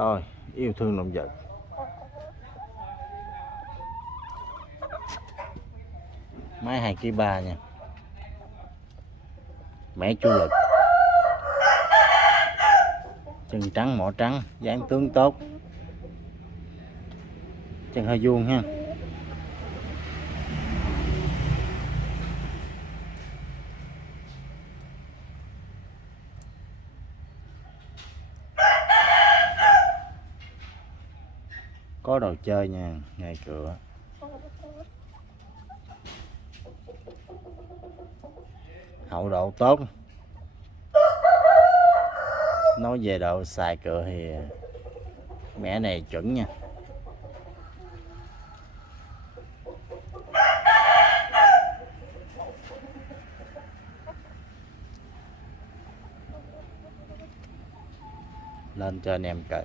Thôi, yêu thương động vật. Máy 2,3 kg nha. Mẹ chu lực. Chân trắng, mỏ trắng, dáng tướng tốt. Chân hơi vuông ha. Có đồ chơi nha, ngay cửa. Hậu độ tốt. Nói về độ xài cửa thì mẹ này chuẩn nha. Lên cho anh em coi.